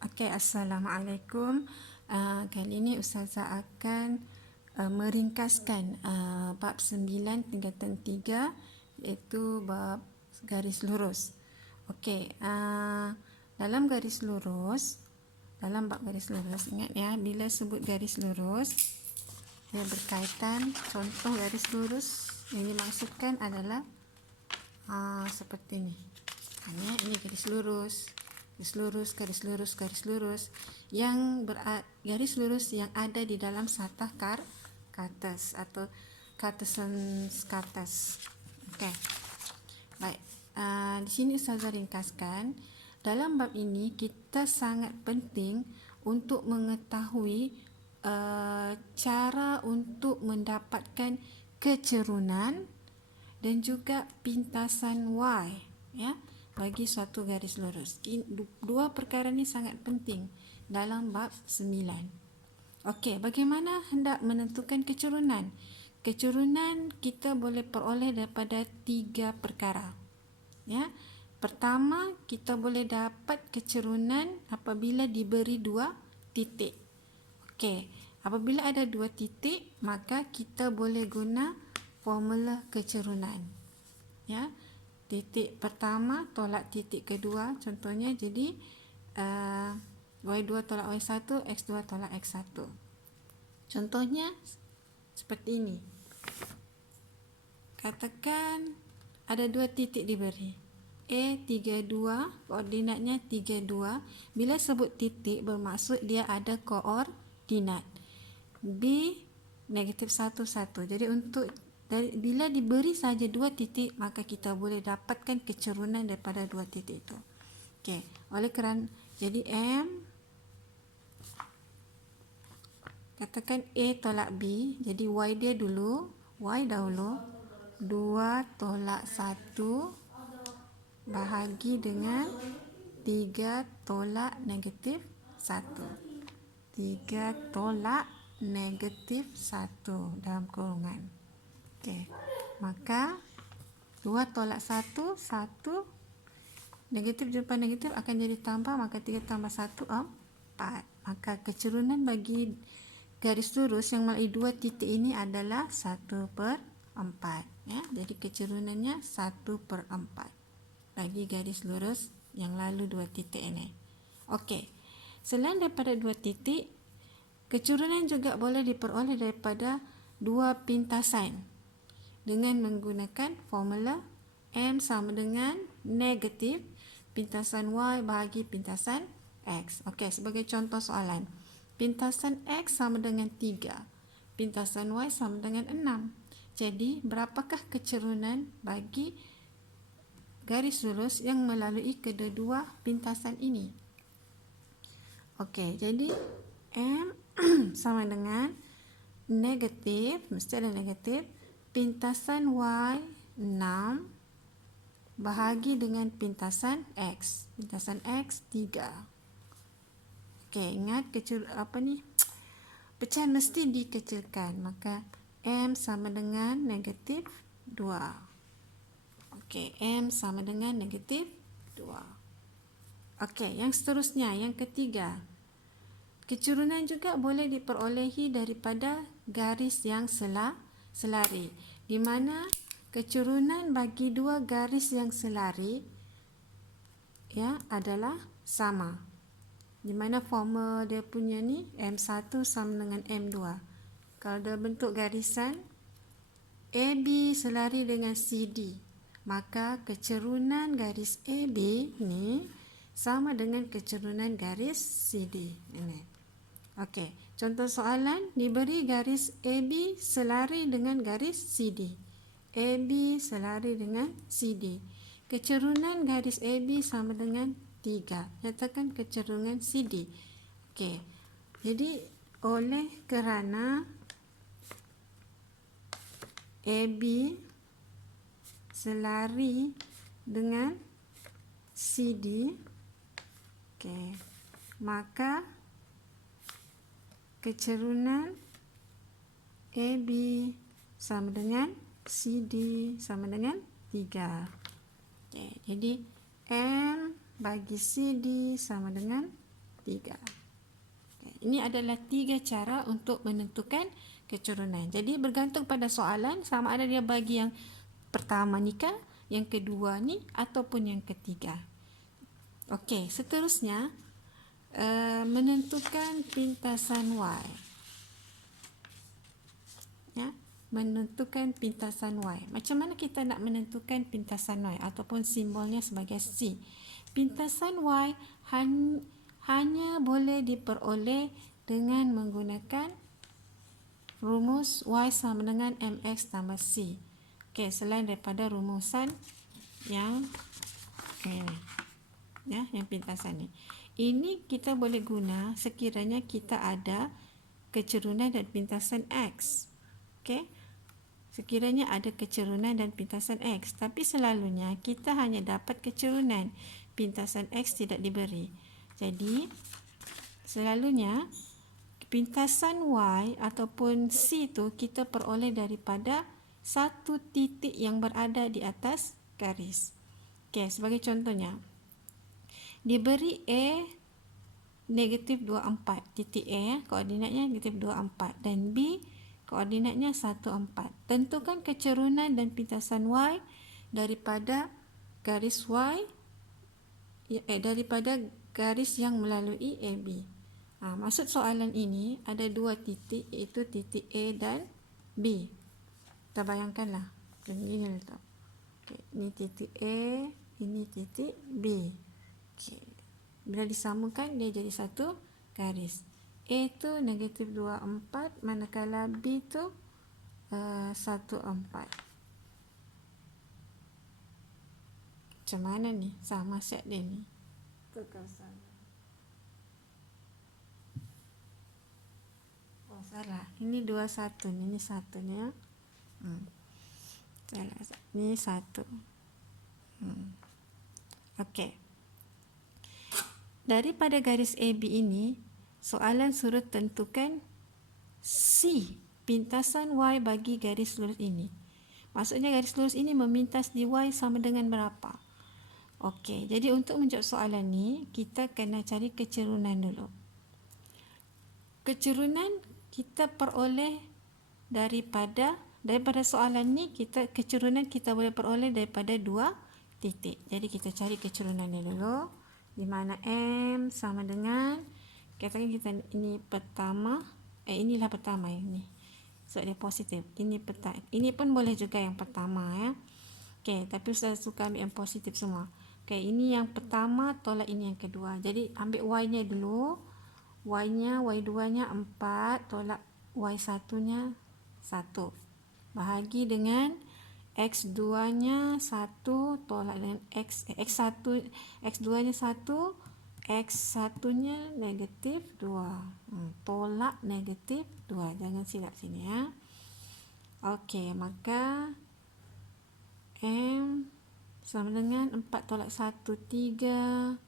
Okey, Assalamualaikum. Kali ini Ustazah akan meringkaskan bab 9 tingkatan 3, iaitu bab garis lurus. Okey, dalam garis lurus, dalam bab garis lurus, ingat ya, bila sebut garis lurus, dia berkaitan, contoh garis lurus yang dimaksudkan adalah seperti ini. Ini garis lurus, garis lurus, garis lurus, garis lurus yang garis lurus yang ada di dalam satah kartas atau Cartesian's kartas. Okey. Baik. Di sini Ustazah ringkaskan, dalam bab ini kita sangat penting untuk mengetahui cara untuk mendapatkan kecerunan dan juga pintasan Y, ya, bagi suatu garis lurus. Dua perkara ini sangat penting dalam bab 9. Okey, bagaimana hendak menentukan kecerunan? Kecerunan kita boleh peroleh daripada 3 perkara. Ya. Pertama, kita boleh dapat kecerunan apabila diberi 2 titik. Okey, apabila ada 2 titik, maka kita boleh guna formula kecerunan. Ya. Titik pertama tolak titik kedua, contohnya jadi Y2 tolak Y1, X2 tolak X1. Contohnya seperti ini. Katakan ada 2 titik diberi. A32, koordinatnya 32. Bila sebut titik bermaksud dia ada koordinat. B negatif 1, 1. Jadi bila diberi saja 2 titik, maka kita boleh dapatkan kecerunan daripada 2 titik itu. Okey, oleh kerana jadi M, katakan A tolak B, jadi Y dia dulu, Y dahulu, 2 tolak 1 bahagi dengan 3 tolak negatif 1. 3 tolak negatif 1 dalam kurungan. Okey, maka 2 tolak 1, 1. Negatif jumpa negatif akan jadi tambah, maka 3 tambah 1, 4. Maka kecerunan bagi garis lurus yang melalui 2 titik ini adalah 1/4. Ya, jadi kecerunannya 1/4 bagi garis lurus yang lalu 2 titik ini. Okey, selain daripada 2 titik, kecerunan juga boleh diperoleh daripada 2 pintasan dengan menggunakan formula M sama dengan negatif pintasan Y bahagi pintasan X. Okey, sebagai contoh soalan, pintasan X sama dengan 3, pintasan Y sama dengan 6. Jadi, berapakah kecerunan bagi garis lurus yang melalui kedua-dua pintasan ini? Okey, jadi M sama dengan negatif, mesti ada negatif, pintasan Y 6 bahagi dengan pintasan X. Pintasan X 3. Okey, ingat pecahan mesti dikecilkan, maka M sama dengan negatif 2. Okey, M sama dengan negatif 2. Okey, yang seterusnya, yang ketiga. Kecerunan juga boleh diperolehi daripada garis yang selari, di mana kecerunan bagi 2 garis yang selari ya adalah sama. Di mana formula dia punya ni M1 sama dengan M2. Kalau dalam bentuk garisan AB selari dengan CD, maka kecerunan garis AB ni sama dengan kecerunan garis CD ini. Okey, contoh soalan, diberi garis AB selari dengan garis CD. AB selari dengan CD. Kecerunan garis AB sama dengan 3. Nyatakan kecerunan CD. Okey, jadi oleh kerana AB selari dengan CD, okey, maka kecerunan AB sama dengan CD sama dengan 3. Okay, jadi M bagi CD sama dengan 3. Ini adalah 3 cara untuk menentukan keturunan. Jadi bergantung pada soalan sama ada dia bagi yang pertama nikah, yang kedua ni ataupun yang ketiga. Okey, seterusnya menentukan pintasan Y. Ya, menentukan pintasan Y. Macam mana kita nak menentukan pintasan Y ataupun simbolnya sebagai C? Pintasan Y hanya boleh diperoleh dengan menggunakan rumus Y sama dengan MX tambah C. Okey, selain daripada rumusan yang ini, ya, yang pintasan ni. Ini kita boleh guna sekiranya kita ada keturunan dan pintasan X. Okey. Sekiranya ada keturunan dan pintasan X, tapi selalunya kita hanya dapat keturunan, pintasan X tidak diberi. Jadi selalunya pintasan Y ataupun C tu kita peroleh daripada satu titik yang berada di atas garis. Okey, sebagai contohnya, diberi A negatif 24, titik A ya, koordinatnya negatif 24, dan B koordinatnya 14. Tentukan keturunan dan pintasan Y daripada garis Y, daripada garis yang melalui AB. Maksud soalan ini ada dua titik, iaitu titik A dan B. Kita bayangkanlah, ini letak. Okay, ini titik A, ini titik B. Okay. Bila disamakan dia jadi satu garis. A tu negatif 24, manakala B tu 14. Macam mana ni? Sama siap dia ni. Tukar sana. Oh salah. Ini 21 ni, ini 1 ni ya. Salah. Ini 1. Okey. Daripada garis AB ini, soalan suruh tentukan C, pintasan Y bagi garis lurus ini. Maksudnya garis lurus ini memintas di Y sama dengan berapa? Okey, jadi untuk menjawab soalan ni, kita kena cari keturunan dulu. Keturunan kita peroleh daripada soalan ni, keturunan kita boleh peroleh daripada dua titik. Jadi kita cari keturunannya dulu. Di mana M sama dengan, katakan kita ini pertama, inilah pertama ini. So dia positif. Ini pun boleh juga yang pertama ya. Okey, tapi saya suka ambil yang positif semua. Okey, ini yang pertama tolak ini yang kedua. Jadi ambil Y-nya dulu. Y-nya, Y2-nya 4, tolak Y1-nya 1. Bahagi dengan X2-nya 1, tolak dengan X1, X2-nya 1, X1-nya negatif 2. Tolak negatif 2. Jangan silap sini ya. Okey, maka M sama dengan 4 tolak 1, 3.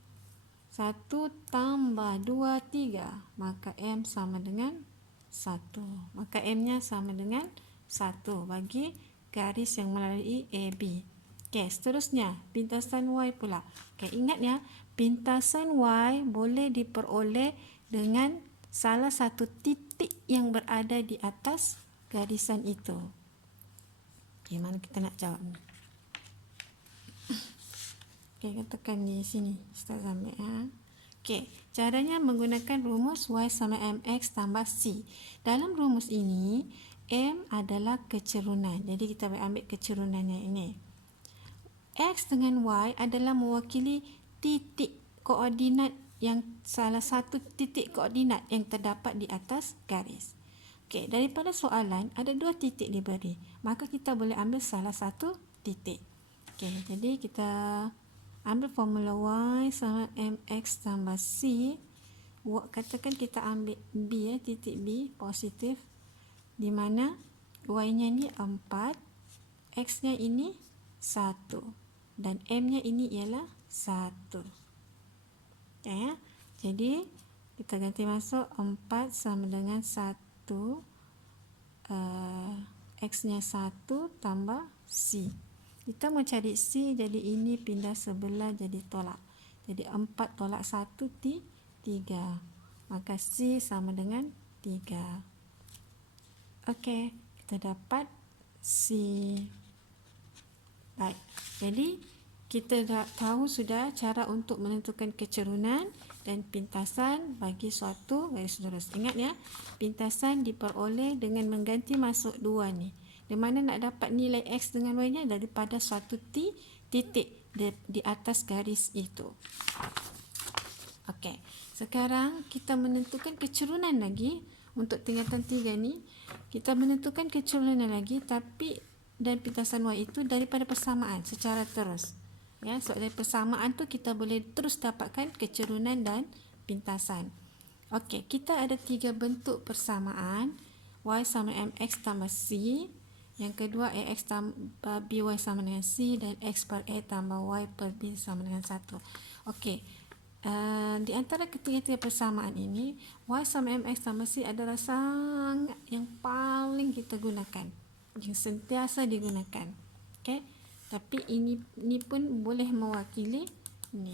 1 tambah 2, 3. Maka M sama dengan 1. Maka M-nya sama dengan 1 bagi garis yang melalui AB. Okey, seterusnya pintasan Y pula. Okey, ingat ya, pintasan Y boleh diperoleh dengan salah satu titik yang berada di atas garisan itu. Okey, mana kita nak jawab ni? Okey, katakan di sini. Ustaz ambil ya. Okey, caranya menggunakan rumus Y sama MX tambah C. Dalam rumus ini, M adalah keturunan. Jadi kita boleh ambil keturunannya ini. X dengan Y adalah mewakili titik koordinat yang salah satu titik koordinat yang terdapat di atas garis. Okey, daripada soalan ada dua titik diberi. Maka kita boleh ambil salah satu titik. Okey, jadi kita ambil formula Y sama MX tambah C. Katakan kita ambil B ya, titik B positif. Di mana Y-nya ni 4, X-nya ini 1 dan M-nya ini ialah 1. Ya, jadi kita ganti masuk 4 sama dengan 1, X-nya 1 tambah C. Kita mau cari C, jadi ini pindah sebelah jadi tolak. Jadi 4 tolak 1, 3. Maka C sama dengan 3. Okey, kita dapat C. Baik. Jadi kita dah tahu sudah cara untuk menentukan kecerunan dan pintasan bagi suatu garis lurus. Ingat ya, pintasan diperoleh dengan mengganti masuk dua ni. Di mana nak dapat nilai X dengan Y-nya daripada suatu titik di atas garis itu. Okey, sekarang kita menentukan kecerunan lagi. Untuk tingkatan 3 ni, kita menentukan kecerunan lagi, tapi dan pintasan Y itu daripada persamaan secara terus. Ya, so dari persamaan tu kita boleh terus dapatkan kecerunan dan pintasan. Okey, kita ada 3 bentuk persamaan. Y sama MX tambah C. Yang kedua, AX tambah BY sama dengan C, dan X per A tambah Y per B sama dengan 1. Okey, di antara ketiga-tiga persamaan ini, Y sama MX tambah C adalah sangat yang paling kita gunakan, yang sentiasa digunakan. Okey, tapi ini pun boleh mewakili ni,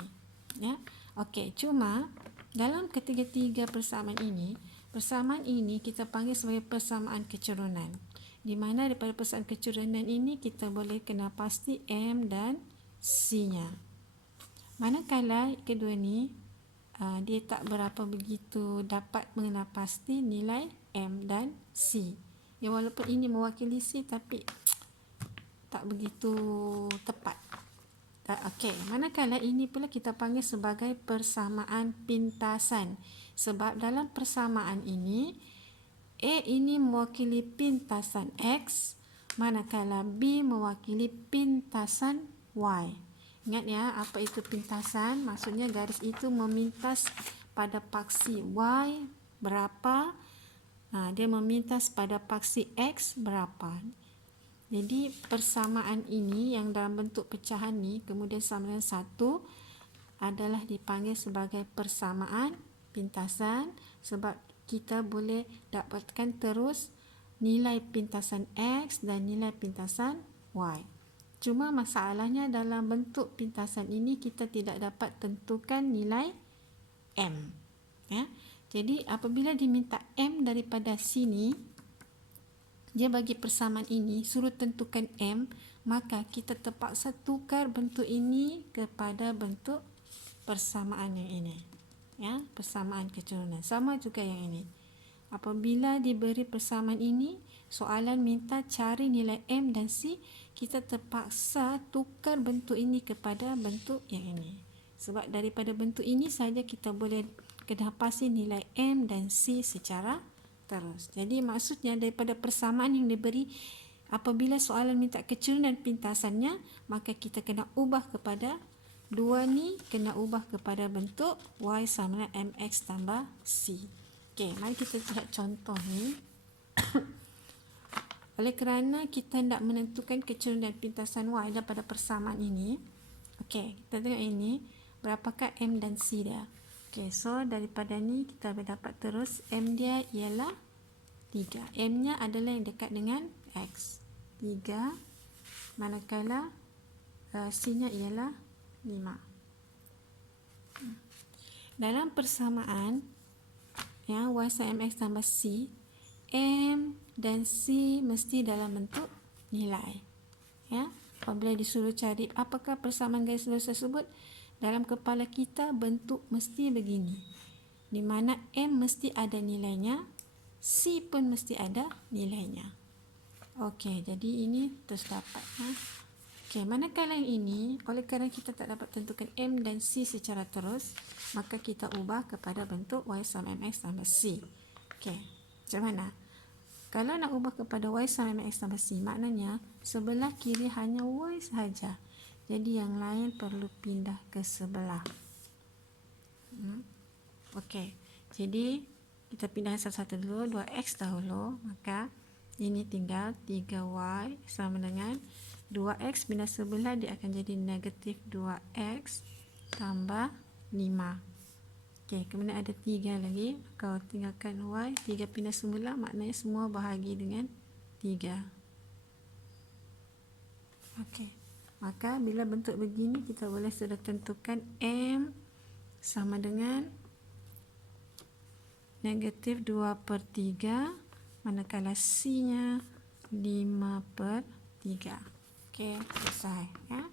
ya. Okey, cuma dalam ketiga-tiga persamaan ini kita panggil sebagai persamaan kecerunan, di mana daripada persamaan kecerunan ini kita boleh kenal pasti M dan C-nya. Manakala kedua ni dia tak berapa begitu dapat mengenal pasti nilai M dan C. Ya, walaupun ini mewakili C tapi tak begitu tepat. Okey, manakala ini pula kita panggil sebagai persamaan pintasan. Sebab dalam persamaan ini A ini mewakili pintasan X, manakala B mewakili pintasan Y. Ingat ya, apa itu pintasan? Maksudnya garis itu memintas pada paksi Y berapa, dia memintas pada paksi X berapa. Jadi persamaan ini yang dalam bentuk pecahan ni kemudian sama dengan 1 adalah dipanggil sebagai persamaan pintasan, sebab kita boleh dapatkan terus nilai pintasan X dan nilai pintasan Y. Cuma masalahnya dalam bentuk pintasan ini kita tidak dapat tentukan nilai M. Ya. Jadi apabila diminta M daripada sini, dia bagi persamaan ini suruh tentukan M, maka kita terpaksa tukar bentuk ini kepada bentuk persamaan yang ini. Ya, persamaan kecerunan. Sama juga yang ini. Apabila diberi persamaan ini, soalan minta cari nilai M dan C, kita terpaksa tukar bentuk ini kepada bentuk yang ini. Sebab daripada bentuk ini saja kita boleh kedapati nilai M dan C secara terus. Jadi maksudnya daripada persamaan yang diberi, apabila soalan minta kecerunan pintasannya, maka kita kena ubah kepada dua ni, kena ubah kepada bentuk Y sama dengan MX tambah C. Okey, mari kita lihat contoh ni. Oleh kerana kita nak menentukan kecerunan pintasan Y daripada persamaan ini, okey, kita tengok ini, berapakah M dan C dia. Okey, so daripada ni kita boleh dapat terus M dia ialah 3. M-nya adalah yang dekat dengan X, 3, manakala C-nya ialah 5. Dalam persamaan ya, Y sama MX tambah C, M dan C mesti dalam bentuk nilai. Ya, apabila disuruh cari apakah persamaan garis lurus tersebut, dalam kepala kita bentuk mesti begini, di mana M mesti ada nilainya, C pun mesti ada nilainya. Okey, jadi ini terus dapat. Okey, manakala yang ini, oleh kerana kita tak dapat tentukan M dan C secara terus, maka kita ubah kepada bentuk Y sama MX tambah C. Okey, macam mana? Kalau nak ubah kepada Y sama MX tambah C, maknanya sebelah kiri hanya Y sahaja. Jadi yang lain perlu pindah ke sebelah. Okey, jadi kita pindah satu-satu dulu, 2X dahulu. Maka ini tinggal 3Y sama dengan 2X pindah sebelah, dia akan jadi negatif 2X tambah 5. Okey, kemudian ada 3 lagi. Kau tinggalkan Y, 3 pindah sebelah, maknanya semua bahagi dengan 3. Okey, maka bila bentuk begini kita boleh sudah tentukan M sama dengan negatif 2/3, manakala C-nya 5/3. Okey, selesai ya.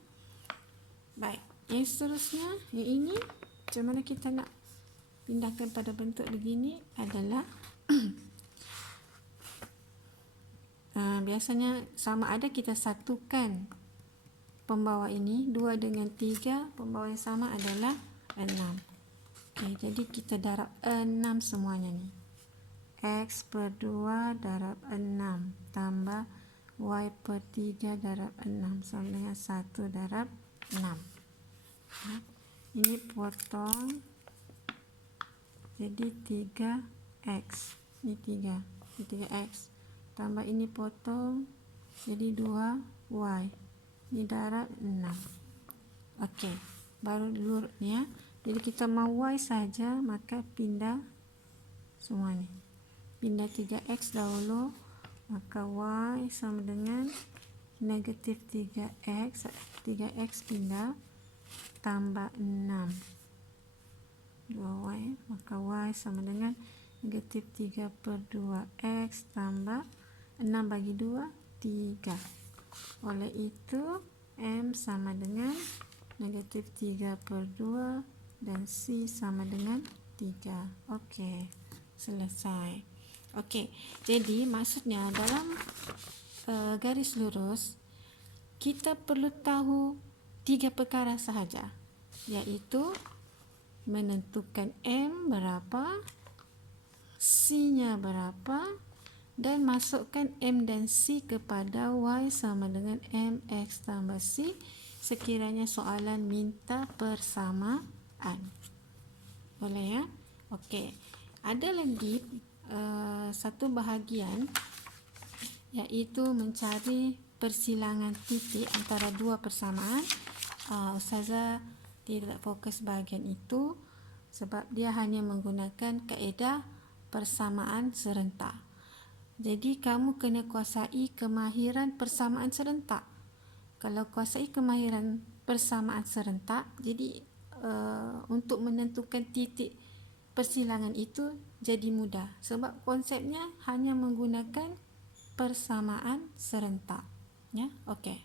Baik, yang seterusnya, yang ini macam mana kita nak pindahkan pada bentuk begini adalah biasanya sama ada kita satukan pembawa ini, 2 dengan 3, pembawa yang sama adalah 6. Okey, jadi kita darab 6 semuanya ni. X per 2 darab 6 tambah Y per 3 darab 6 sama dengan 1 darab 6. Ya. Ini potong, jadi 3X. Ini 3, ini 3X. Tambah ini potong, jadi 2Y. Ini darab 6. Okey, baru lurutnya. Jadi kita mau Y saja, maka pindah semua ni. Pindah 3X dahulu, maka Y sama dengan negatif 3X. 3X pindah, tambah 6. 2Y, maka Y sama dengan negatif 3/2X tambah 6 bagi 2, 3. Oleh itu, M sama dengan negatif 3/2 dan C sama dengan 3. Okey, selesai. Okey, jadi maksudnya dalam garis lurus, kita perlu tahu 3 perkara sahaja, iaitu menentukan M berapa, C-nya berapa, dan masukkan M dan C kepada Y sama dengan MX tambah C sekiranya soalan minta persamaan. Boleh ya? Okey. Ada lagi satu bahagian, iaitu mencari persilangan titik antara dua persamaan. Ustazah tidak fokus bahagian itu sebab dia hanya menggunakan kaedah persamaan serentak. Jadi kamu kena kuasai kemahiran persamaan serentak. Kalau kuasai kemahiran persamaan serentak, jadi untuk menentukan titik persilangan itu jadi mudah sebab konsepnya hanya menggunakan persamaan serentak. Ya, okey.